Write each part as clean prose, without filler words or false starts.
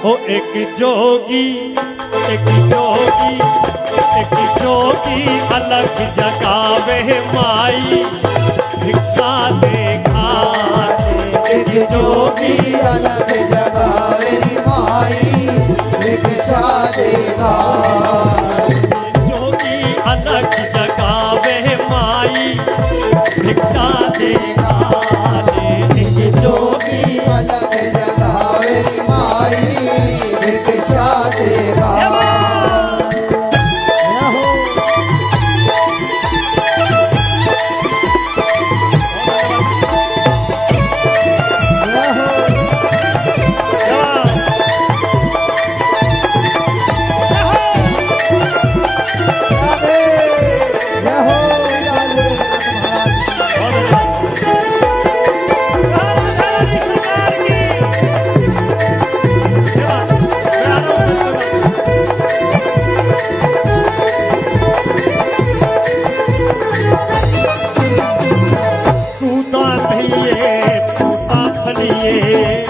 ओ एक जोगी एक जोगी एक जोगी अलग जगावे माई भिक्षा दे खाते। एक जोगी अलग जगावे माई भिक्षा दे खाते। जोगी अलग जगावे माई भिक्षा दे खाते। एक जोगी अलग जगावे माई भिक्षा दे खाते।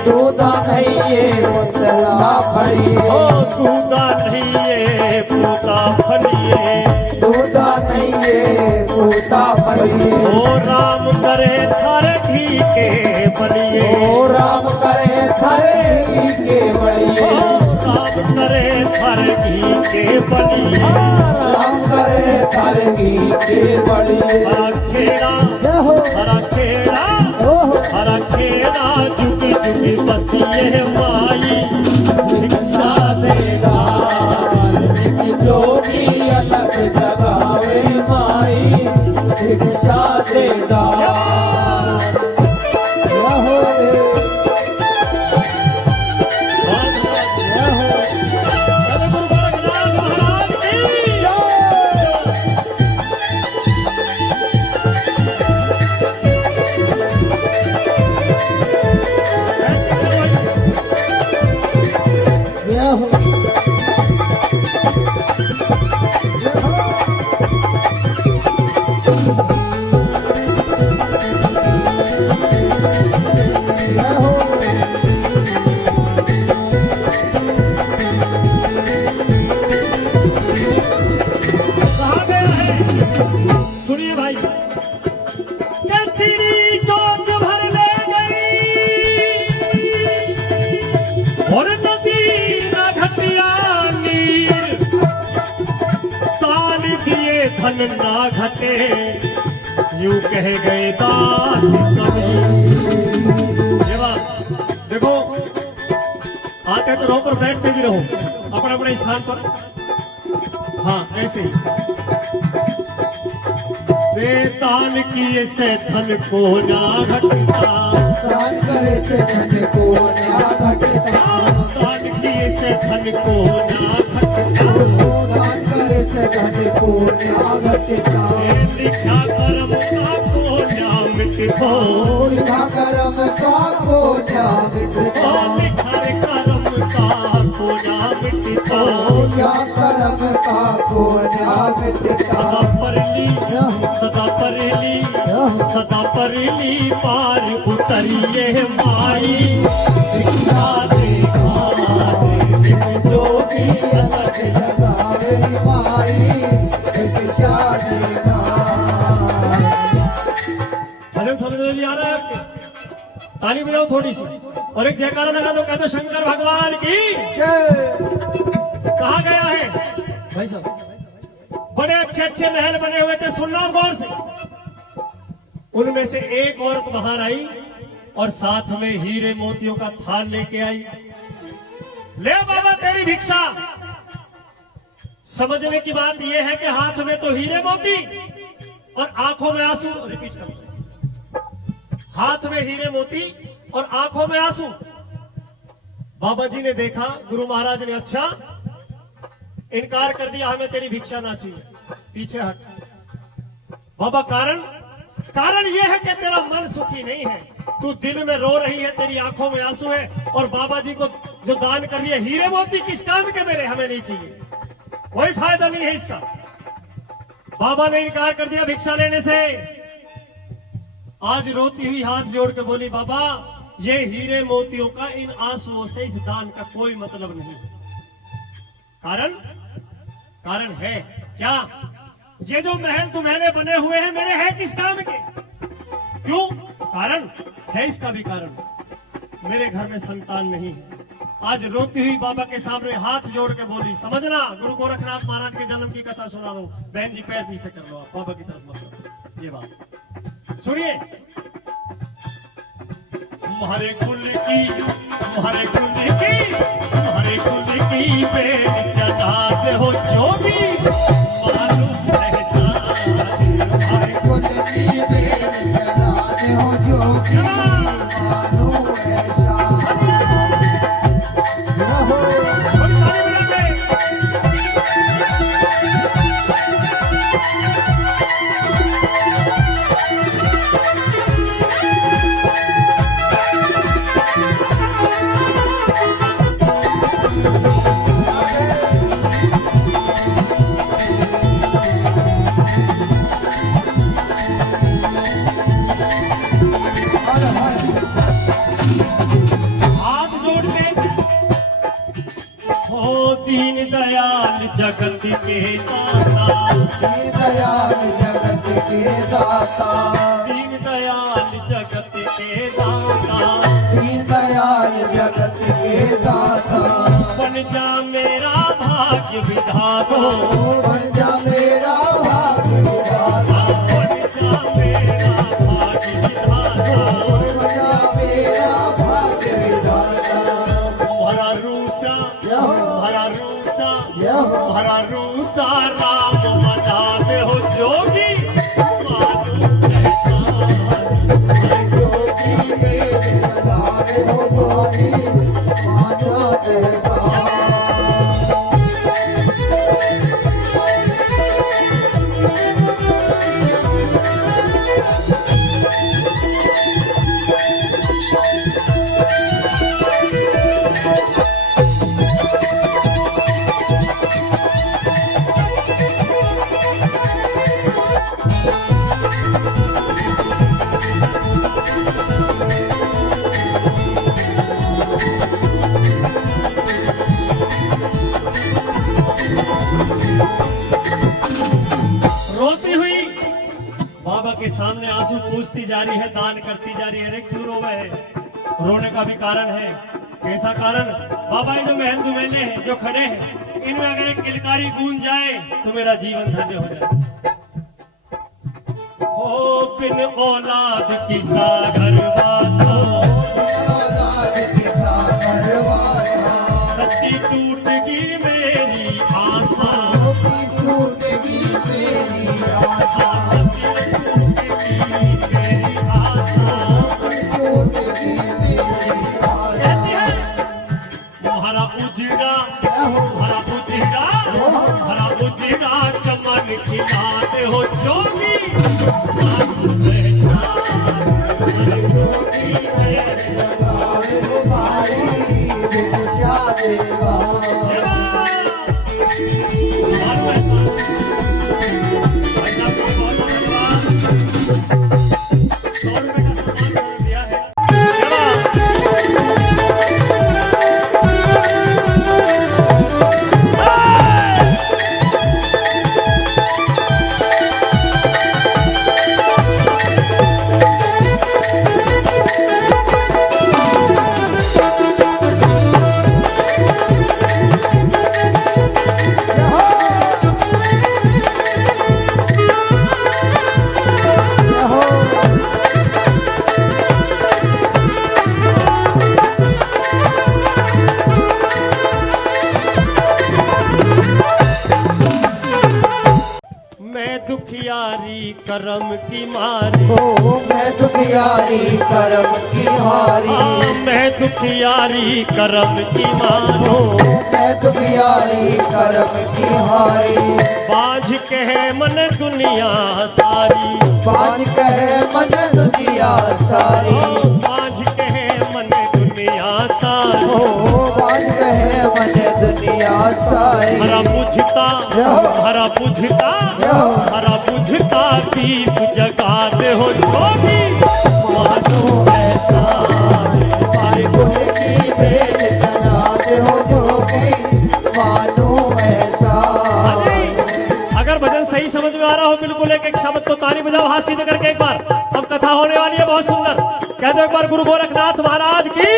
दूधा नहीं पुतला फलिए। ओ दूधा नहीं पूता फलिए। दूधा नहीं पूता फलिए। ओ राम करे थारे घी के बलिए। ओ राम करे थारे घी के बलिए। ओ राम करे थारे घी के बलिए। राम करे थारे घी के बलिए। हरा खेड़ा हरा खेड़ा हरा खेड़ा जुगी जुगी बसिए माई भिक्षा दे एक जोगी अलग जगावे माई भिक्षा दे सुनिए भाई चिड़ी चोच भर ले गई और नदी ना घटिया नीर तान दिए धन ना घटे यूं कह गए दास कभी। देखो आते तो रहो पर बैठते भी रहो अपने अपने स्थान पर। हाँ ऐसे ही दान किए से धन को ना घटता। दान करे से धन को ना घटता। दान किए से धन को ना घटता। दान करे से धन को ना घटता। लिखा कर्म का को ना मिटता। लिखा कर्म का को ना मिटता। लिखा कर्म का को ना मिटता। लिखा कर्म का को ना मिटता। सदा परली पार उतरिए माई भिक्षा दे खाते। एक जोगी अलग जगावे माई भिक्षा दे खाते। भजन समझ में भी आ रहा है आपके? ताली बजाओ थोड़ी सी और एक जयकारा लगा दो, कह दो शंकर भगवान की कहा गया है भाई साहब। बड़े अच्छे अच्छे महल बने हुए थे, सुनना गौर से। उनमें से एक औरत बाहर आई और साथ में हीरे मोतियों का थाल लेके आई। ले बाबा तेरी भिक्षा। समझने की बात यह है कि हाथ में तो हीरे मोती और आंखों में आंसू। रिपीट करो, हाथ में हीरे मोती और आंखों में आंसू। बाबा जी ने देखा, गुरु महाराज ने अच्छा इनकार कर दिया, हमें तेरी भिक्षा ना चाहिए, पीछे हट। बाबा कारण यह है कि तेरा मन सुखी नहीं है, तू दिल में रो रही है, तेरी आंखों में आंसू है। और बाबा जी को जो दान कर रही है हीरे मोती, किस काम के मेरे, हमें नहीं चाहिए, कोई फायदा नहीं है इसका। बाबा ने इनकार कर दिया भिक्षा लेने से। आज रोती हुई हाथ जोड़ के बोली, बाबा ये हीरे मोतियों का इन आंसुओं से इस दान का कोई मतलब नहीं। कारण है क्या? ये जो महल तुम्हारे बने हुए हैं मेरे हैं किस काम के? क्यों? कारण है, इसका भी कारण मेरे घर में संतान नहीं है। आज रोती हुई बाबा के सामने हाथ जोड़ के बोली, समझना गुरु गोरखनाथ महाराज के जन्म की कथा सुना रहा हूं। बहन जी पैर पीछे कर लो, आप बाबा की तरफ मत। ये बात सुनिए। तुम्हारे कुल की बेट जलाते हो जोगी, मालूम हमारे कुल की बेट जलाते हो जोगी, मालूम ऐसा। दीन दयाल जगत के दाता, दीन दयाल जगत के दाता, दीन दयाल जगत के दाता, दीन दयाल जगत के दाता। बन जा मेरा भाग्य विधाता, बन जा मेरा भाग्य विधाता, बन जा मेरा भाग्य विधाता, बन जा मेरा भाग्य विधाता। भरा रूसा भरा रूसा राम बजाते हो जोगी, जोगी मेरे सदाए हो जोगी, मानो ऐसा। रोती हुई बाबा के सामने आंसू पूछती जा रही है, दान करती जा रही है। अरे क्यों रोवे है? रोने का भी कारण है। कैसा कारण? बाबा ये जो महल दुमेले हैं जो खड़े हैं, इनमें अगर एक किलकारी गूंज जाए तो मेरा जीवन धन्य हो जाए। हो बिन औलाद की सागर वासो, सत्ती टूटगी मेरी आशा, टूटेगी मेरी आशा, टूटगी मेरी आशा। टूटेगी मेरी आशा। तुम्हारा उजड़ा चमन खिलाते हो जोगी, जोगी मेरे सदाए हो भाई, भिक्षा देवा। दुखियारी करम की मारी, हो मैं दुखियारी करम की हारी, मैं दुखियारी करम की मारी, हो मैं दुखियारी करम की हारी। बाझ कहे मन दुनिया सारी, बाज कहे मन दुनिया सारी, बाझ कहे मन दुनिया सारी, हो बाज कहे मन दुनिया सारी। हरा बुझता दीप जगाते हो जोगी, मानो ऐसा समझ में आ रहा हो बिल्कुल एक एक शब्द तो ताली बजाओ हाथ सीधे करके एक बार। अब कथा होने वाली है बहुत सुंदर। कह दो एक बार गुरु गोरखनाथ महाराज की।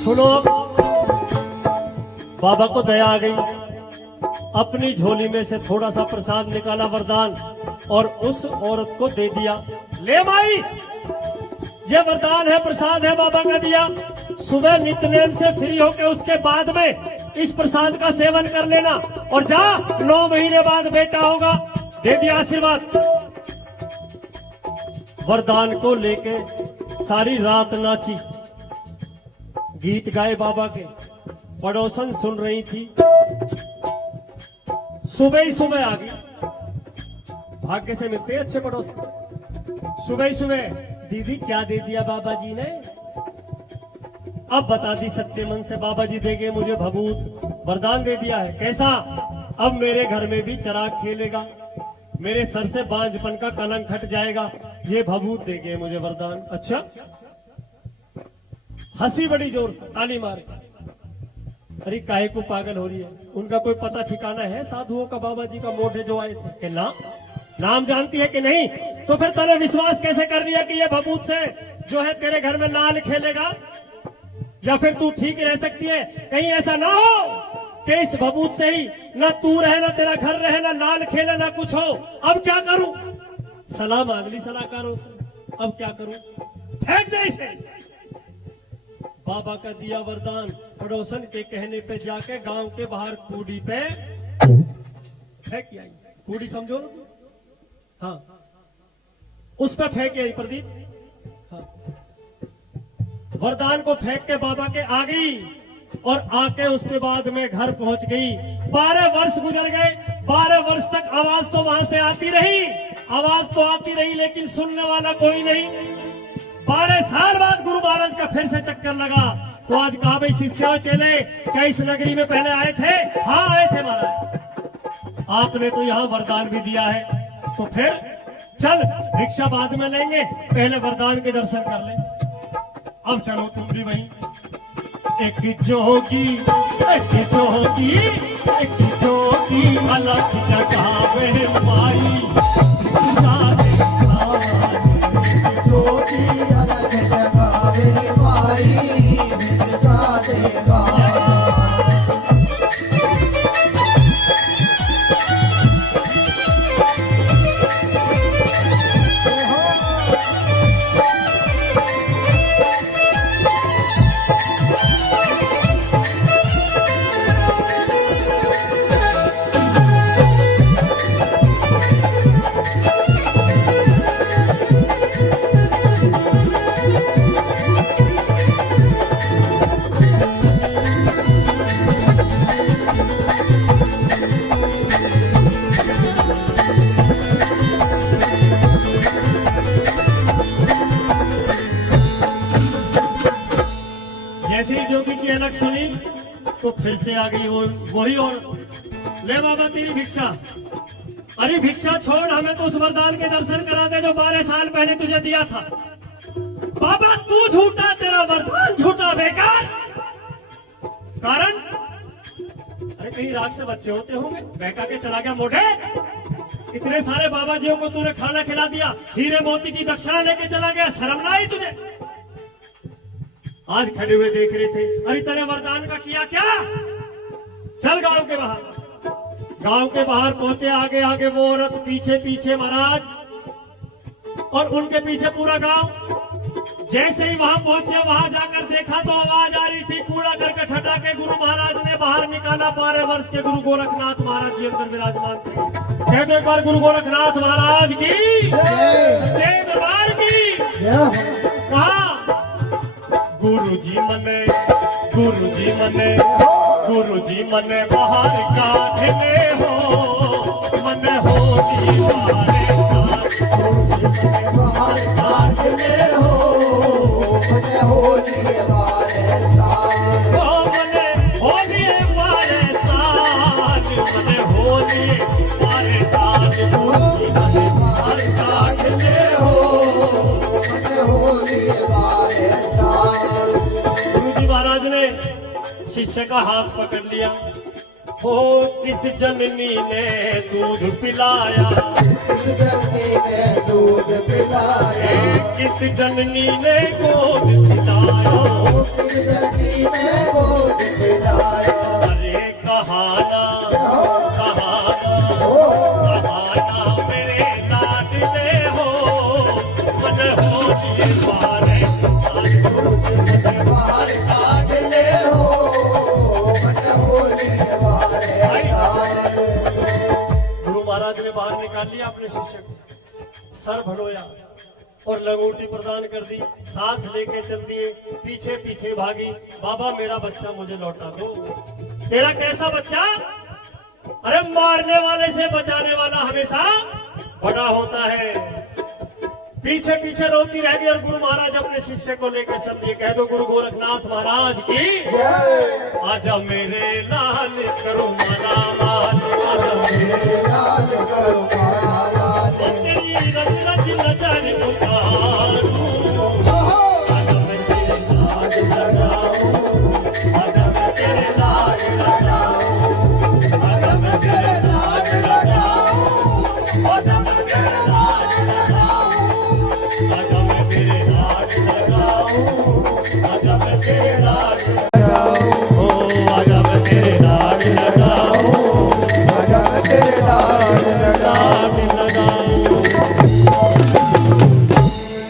सुनो अब बाबा को दया आ गई, अपनी झोली में से थोड़ा सा प्रसाद निकाला वरदान और उस औरत को दे दिया। ले माई, ये वरदान है, प्रसाद है, बाबा का दिया। सुबह नित्यनेम से फ्री होके उसके बाद में इस प्रसाद का सेवन कर लेना और जा 9 महीने बाद बेटा होगा। दे दिया आशीर्वाद। वरदान को लेके सारी रात नाची, गीत गाए बाबा के, पड़ोसन सुन रही थी। सुबह ही सुबह आ गई, भाग्य से मिलते हैं अच्छे पड़ोसन। सुबह ही सुबह, दीदी क्या दे दिया बाबा जी ने? अब बता दी सच्चे मन से, बाबा जी दे गए मुझे भभूत, वरदान दे दिया है। कैसा? अब मेरे घर में भी चिराग खेलेगा, मेरे सर से बांझपन का कलंक हट जाएगा, ये भभूत दे गए मुझे वरदान। अच्छा, हंसी बड़ी जोर से, ताली मारे। अरे काहे को पागल हो रही है? उनका कोई पता ठिकाना है साधुओं का? बाबा जी का मोढ़े जो आए थे कि ना, नाम जानती है कि नहीं? तो फिर तूने विश्वास कैसे कर लिया कि ये भभूत से जो है तेरे घर में लाल खेलेगा? या फिर तू ठीक रह सकती है? कहीं ऐसा ना हो कि इस भभूत से ही ना तू रहे, ना तेरा घर रहे, ना लाल खेले, ना कुछ हो। अब क्या करूं? सलाह मांग ली सलाहकारों से, अब क्या करूं? फेंक दे इसे। बाबा का दिया वरदान, पड़ोसन के कहने पे जाके गांव के बाहर कूड़ी पे फेंक आई। कूड़ी समझो ना? हाँ, उस पे फेंक आई प्रदीप। हाँ, वरदान को फेंक के बाबा के आ गई और आके उसके बाद में घर पहुंच गई। 12 वर्ष गुजर गए। 12 वर्ष तक आवाज तो वहां से आती रही, आवाज तो आती रही, लेकिन सुनने वाला कोई नहीं। 12 साल बाद गुरु महाराज का फिर से चक्कर लगा तो आज कहा, भाई शिष्य चले क्या इस नगरी में पहले आए थे? हाँ आए थे महाराज, आपने तो यहाँ वरदान भी दिया है, तो फिर चल भिक्षा बाद में लेंगे, पहले वरदान के दर्शन कर ले। अब चलो तुम भी वहीं। एक जोगी, एक जोगी, एक जोगी अलग जगह में माई, जोगी अलग जगह में माई, भिक्षा देगा। जैसे ही जोगी की अलग सुनी तो फिर से आ गई वही और ले बाबा तेरी भिक्षा। अरे भिक्षा छोड़, हमें तो उस वरदान के दर्शन करा दे जो 12 साल पहले तुझे दिया था। बाबा तू झूठा, तेरा वरदान झूठा, बेकार। कारण? अरे कहीं राग से बच्चे होते होंगे, बहका के चला गया मोटे। इतने सारे बाबा जियों को तूने खाना खिला दिया, हीरे मोती की दक्षिणा लेके चला गया, शर्म ना आई तुझे? आज खड़े हुए देख रहे थे, अरे तेरे वरदान का किया क्या? चल गांव के बाहर। गांव के बाहर पहुंचे, आगे आगे वो औरत, पीछे पीछे महाराज, और उनके पीछे पूरा गांव। जैसे ही वहां पहुंचे, वहां जाकर देखा तो आवाज आ रही थी, कूड़ा करकट हटा के गुरु महाराज ने बाहर निकाला। 12 वर्ष के गुरु गोरखनाथ महाराज जी अंदर विराजमान थे। कह दो एक बार गुरु गोरखनाथ महाराज की सच्चे दरबार की। कहा गुरु जी मने, गुरु जी मने, गुरु जी मन बाहर काटने हो, मन हो दीवारे साथ। बाहर काटने हो मन होली वाले साथ। ओ मन हो दीवारे साथ, मन हो दीवारे साथ। गुरु जी मन बाहर काटने हो मन होली वाले साथ। गुरु जी महाराज ने शिष्य का हाथ पकड़ लिया। हो किस जननी ने दूध पिलाया, किस जननी ने दूध पिलाया, किस जननी ने गोद पिलाया। किस जननी ने गोद पिलाया। अरे कहाना मेरे लाडले हो, मन हो दीवारे साथ। बाहर काटने हो मन होली वाले साथ। गुरु महाराज ने बाहर निकाल लिया अपने शिष्य को, सर भरोया और लंगोटी प्रदान कर दी, साथ लेके चल दिए, पीछे पीछे भागी। बाबा मेरा बच्चा मुझे लौटा दो। तेरा कैसा बच्चा? अरे मारने वाले से बचाने वाला हमेशा बड़ा होता है। पीछे पीछे रोती रह गई और गुरु महाराज अपने शिष्य को लेकर चल दिए। कह दो गुरु गोरखनाथ महाराज की आजा मेरे लाल करो माला माल, आजा मेरे लाल करो माला माल। तेरी रज रज नजर